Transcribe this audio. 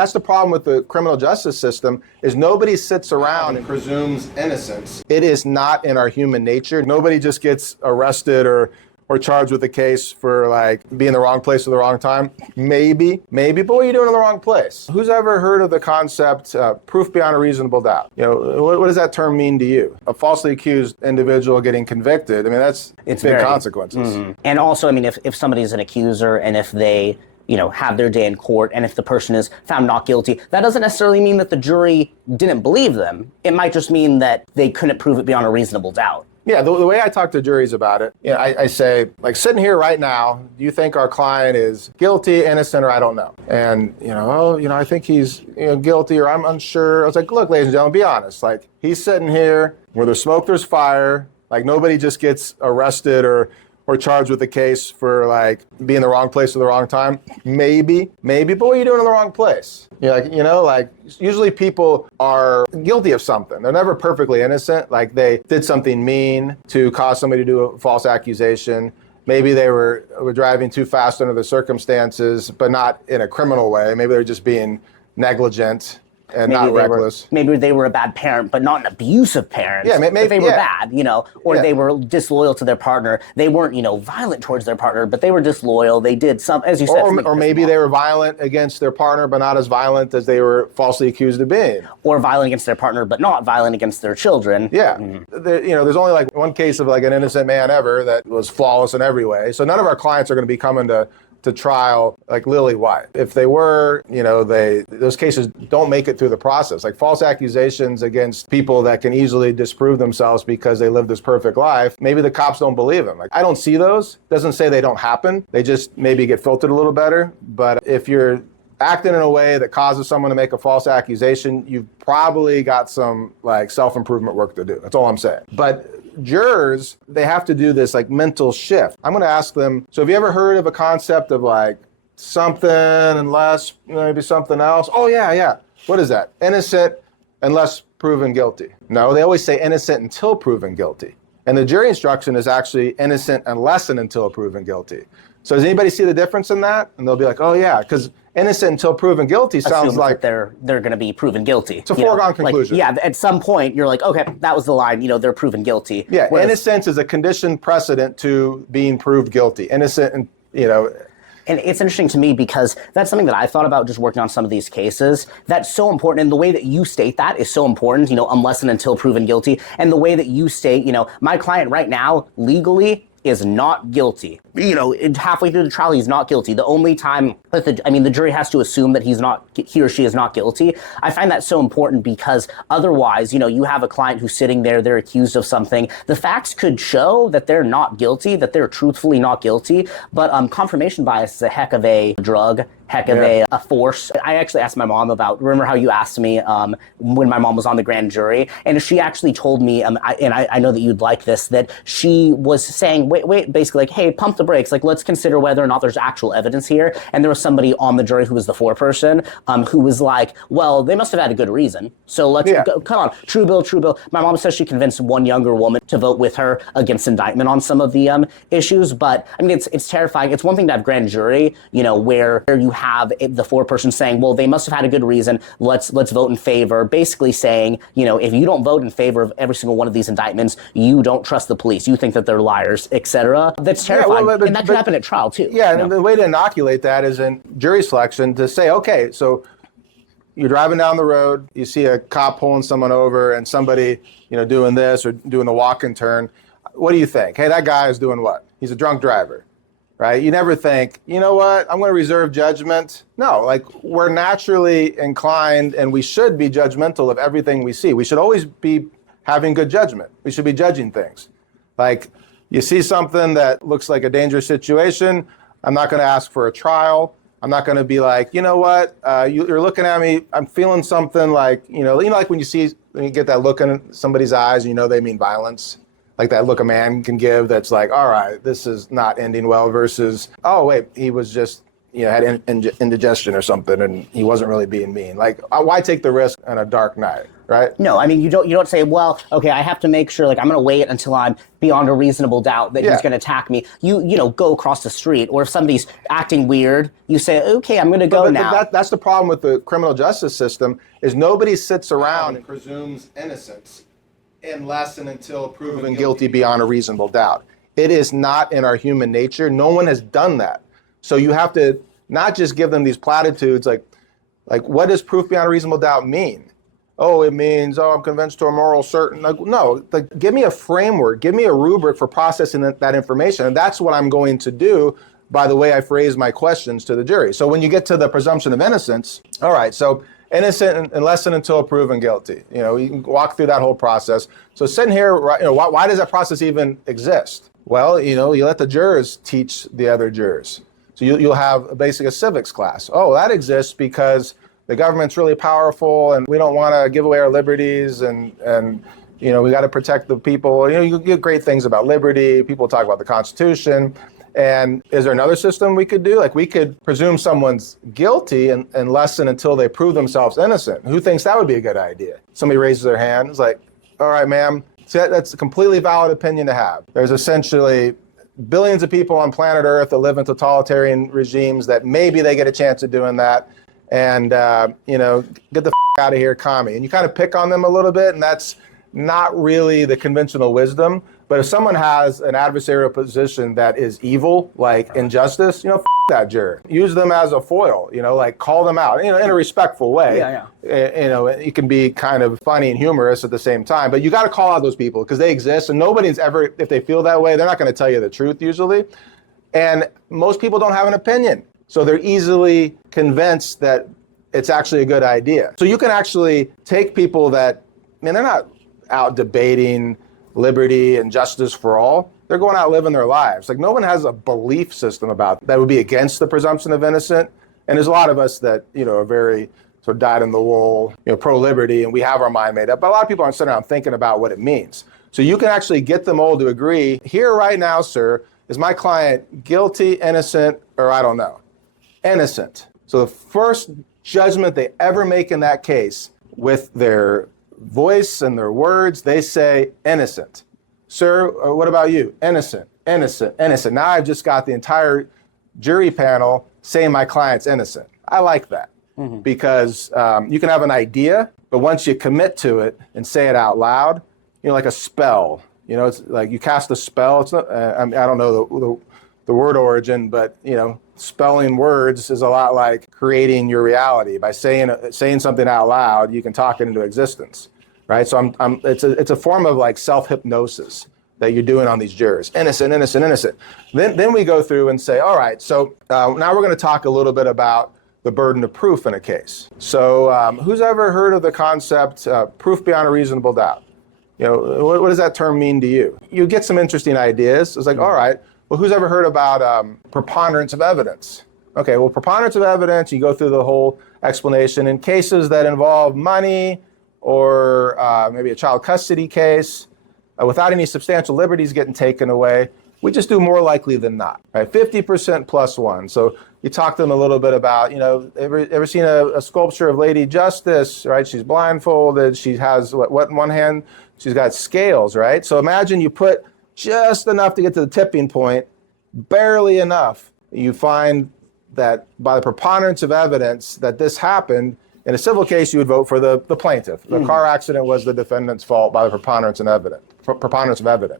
That's the problem with the criminal justice system, is nobody sits around and presumes innocence. It is not in our human nature. Nobody just gets arrested or charged with a case for like being in the wrong place at the wrong time. Maybe, but what are you doing in the wrong place? Who's ever heard of the concept, proof beyond a reasonable doubt? You know, what does that term mean to you? A falsely accused individual getting convicted, I mean, it's big consequences. Mm-hmm. And also, I mean, if somebody's an accuser and if they, you know, have their day in court, and if the person is found not guilty, that doesn't necessarily mean that the jury didn't believe them. It might just mean that they couldn't prove it beyond a reasonable doubt. Yeah, the way I talk to juries about it, you know, I say, like, sitting here right now, do you think our client is guilty, innocent, or I don't know? And, you know, I think he's guilty, or I'm unsure. I was like, look, ladies and gentlemen, be honest. Like, he's sitting here where there's smoke, there's fire. Like, nobody just gets arrested or charged with a case for like being in the wrong place at the wrong time. Maybe, but what are you doing in the wrong place? Like usually people are guilty of something. They're never perfectly innocent. Like they did something mean to cause somebody to do a false accusation. Maybe they were driving too fast under the circumstances, but not in a criminal way. Maybe they're just being negligent and not reckless. Maybe they were a bad parent, but not an abusive parent. Yeah, maybe they were bad, or they were disloyal to their partner. They weren't, violent towards their partner, but they were disloyal. They did some, as you said. Or maybe they were violent against their partner, but not as violent as they were falsely accused of being. Or violent against their partner, but not violent against their children. Yeah. Mm-hmm. There's only like one case of like an innocent man ever that was flawless in every way. So none of our clients are going to be coming to trial like lily white. If they were, those cases don't make it through the process. Like false accusations against people that can easily disprove themselves because they live this perfect life, maybe the cops don't believe them. Like I don't see those. Doesn't say they don't happen. They just maybe get filtered a little better. But if you're acting in a way that causes someone to make a false accusation, you've probably got some like self-improvement work to do. That's all I'm saying. But jurors, they have to do this like mental shift. I'm going to ask them, so have you ever heard of a concept of like something unless maybe something else? Oh, yeah. What is that? Innocent unless proven guilty. No, they always say innocent until proven guilty. And the jury instruction is actually innocent unless and until proven guilty. So does anybody see the difference in that? And they'll be like, oh, yeah, because innocent until proven guilty sounds like they're going to be proven guilty. It's a foregone conclusion. Like, at some point you're like, okay, that was the line. They're proven guilty. Yeah, innocence is a conditioned precedent to being proved guilty. Innocent, and And it's interesting to me because that's something that I thought about just working on some of these cases. That's so important. And the way that you state that is so important, unless and until proven guilty. And the way that you state, my client right now, legally, is not guilty. Halfway through the trial, he's not guilty. The only time that the jury has to assume that he or she is not guilty. I find that so important because otherwise, you have a client who's sitting there, they're accused of something. The facts could show that they're not guilty, that they're truthfully not guilty, but confirmation bias is a heck of a drug, heck of a force. I actually asked my mom remember how you asked me when my mom was on the grand jury, and she actually told me, I know that you'd like this, that she was saying, wait, basically like, hey, pump the brakes, like let's consider whether or not there's actual evidence here. And there was somebody on the jury who was the foreperson who was like, well, they must have had a good reason. So let's go, come on, true bill. My mom says she convinced one younger woman to vote with her against indictment on some of the issues. But it's terrifying. It's one thing to have grand jury, where you have the foreperson saying, well, they must have had a good reason. Let's vote in favor. Basically saying, if you don't vote in favor of every single one of these indictments, you don't trust the police. You think that they're liars, etc. That's terrifying. And that could happen at trial too. Yeah, and the way to inoculate that is in jury selection to say, okay, so you're driving down the road, you see a cop pulling someone over and somebody, doing this or doing the walk and turn. What do you think? Hey, that guy is doing what? He's a drunk driver. Right? You never think, you know what, I'm going to reserve judgment. No, like we're naturally inclined and we should be judgmental of everything we see. We should always be having good judgment. We should be judging things. Like you see something that looks like a dangerous situation, I'm not going to ask for a trial. I'm not going to be like, you know what, you're looking at me, I'm feeling something like, like when you get that look in somebody's eyes, they mean violence. Like that look a man can give that's like, all right, this is not ending well versus, oh, wait, he was just, had indigestion or something and he wasn't really being mean. Like, why take the risk on a dark night, right? No, I mean, you don't say, well, okay, I have to make sure, like, I'm going to wait until I'm beyond a reasonable doubt that he's going to attack me. You know, go across the street, or if somebody's acting weird, you say, okay, I'm going to go now. That's the problem with the criminal justice system, is nobody sits around and presumes innocence unless and until proven guilty beyond a reasonable doubt. It is not in our human nature. No one has done that. So you have to not just give them these platitudes like what does proof beyond a reasonable doubt mean? Oh, it means, I'm convinced to a moral certain. Like, no, give me a framework, give me a rubric for processing that information. And that's what I'm going to do by the way I phrase my questions to the jury. So when you get to the presumption of innocence, all right, so innocent unless and until proven guilty. You know, you can walk through that whole process. So sitting here, you know, why does that process even exist? Well, you know, you let the jurors teach the other jurors. So you'll have basically a civics class. Oh, that exists because the government's really powerful and we don't want to give away our liberties and you know, we got to protect the people. You know, you get great things about liberty. People talk about the Constitution. And is there another system we could do? Like, we could presume someone's guilty unless and until they prove themselves innocent. Who thinks that would be a good idea? Somebody raises their hand. It's like, all right, ma'am. So that's a completely valid opinion to have. There's essentially billions of people on planet Earth that live in totalitarian regimes that maybe they get a chance of doing that. And, you know, get the out of here, commie. And you kind of pick on them a little bit, and that's not really the conventional wisdom. But if someone has an adversarial position that is evil, like injustice, you know, that juror. Use them as a foil, you know, like call them out, you know, in a respectful way. You know, it can be kind of funny and humorous at the same time, but you got to call out those people because they exist, and nobody's ever, if they feel that way, they're not going to tell you the truth usually. And most people don't have an opinion. So they're easily convinced that it's actually a good idea. So you can actually take people that, I mean, they're not out debating liberty and justice for all. They're going out living their lives. Like, no one has a belief system about that would be against the presumption of innocence. And there's a lot of us that, you know, are very sort of dyed in the wool, you know, pro-liberty, and we have our mind made up. But a lot of people aren't sitting around thinking about what it means. So you can actually get them all to agree, here right now, sir, is my client guilty, innocent, or I don't know? Innocent. So the first judgment they ever make in that case with their voice and their words, they say innocent. Sir, what about you? Innocent, innocent, innocent. Now I've just got the entire jury panel saying my client's innocent. I like that because you can have an idea, but once you commit to it and say it out loud, you know, like a spell. You know, it's like you cast a spell. It's not. I don't know the word origin, but you know, spelling words is a lot like creating your reality. By saying something out loud, you can talk it into existence, right? So it's a form of like self-hypnosis that you're doing on these jurors. Innocent, innocent, innocent. Then we go through and say, all right, so now we're going to talk a little bit about the burden of proof in a case. So who's ever heard of the concept proof beyond a reasonable doubt? You know, what does that term mean to you? You get some interesting ideas. It's like, all right, well, who's ever heard about preponderance of evidence? Okay, well, preponderance of evidence, you go through the whole explanation. In cases that involve money or maybe a child custody case, without any substantial liberties getting taken away, we just do more likely than not, right? 50% plus one. So you talk to them a little bit about, you know, ever seen a sculpture of Lady Justice, right? She's blindfolded. She has what in one hand? She's got scales, right? So imagine you put just enough to get to the tipping point, barely enough. You find that by the preponderance of evidence that this happened, in a civil case, you would vote for the plaintiff. The car accident was the defendant's fault by the preponderance of evidence.